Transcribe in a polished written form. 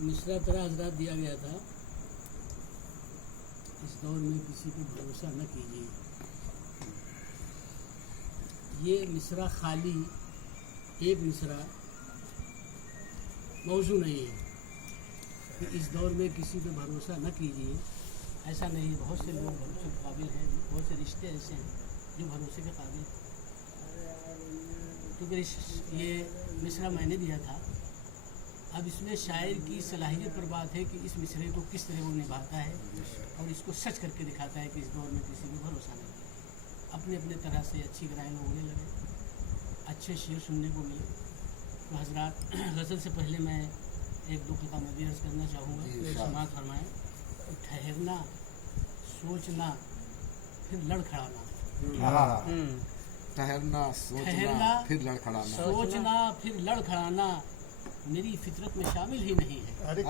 मिसरा तरह हजरात दिया गया था, इस दौर में किसी पे भरोसा न कीजिए। ये मिसरा खाली एक मिसरा मौजू नहीं है कि इस दौर में किसी पे भरोसा न कीजिए, ऐसा नहीं है। बहुत से लोग भरोसे के काबिल हैं, बहुत से रिश्ते ऐसे हैं जो भरोसे के काबिल हैं। क्योंकि ये मिसरा मैंने दिया था, अब इसमें शायर की सलाहियत पर बात है कि इस मिसरे को किस तरह वो निभाता है और इसको सच करके दिखाता है कि इस दौर में किसी को भरोसा नहीं। अपने अपने तरह से अच्छी ग्राइन होने लगे, अच्छे शेर सुनने को मिले। तो हजरात, गज़ल से पहले मैं एक दो कथा मैं भी अर्ज़ करना चाहूँगा, समाअत फरमाएँ। ठहरना, सोचना, फिर लड़खड़ाना। ठहरना, सोचना, फिर लड़खड़ाना। सोचना फिर लड़खड़ाना मेरी फितरत में शामिल ही नहीं है। अरे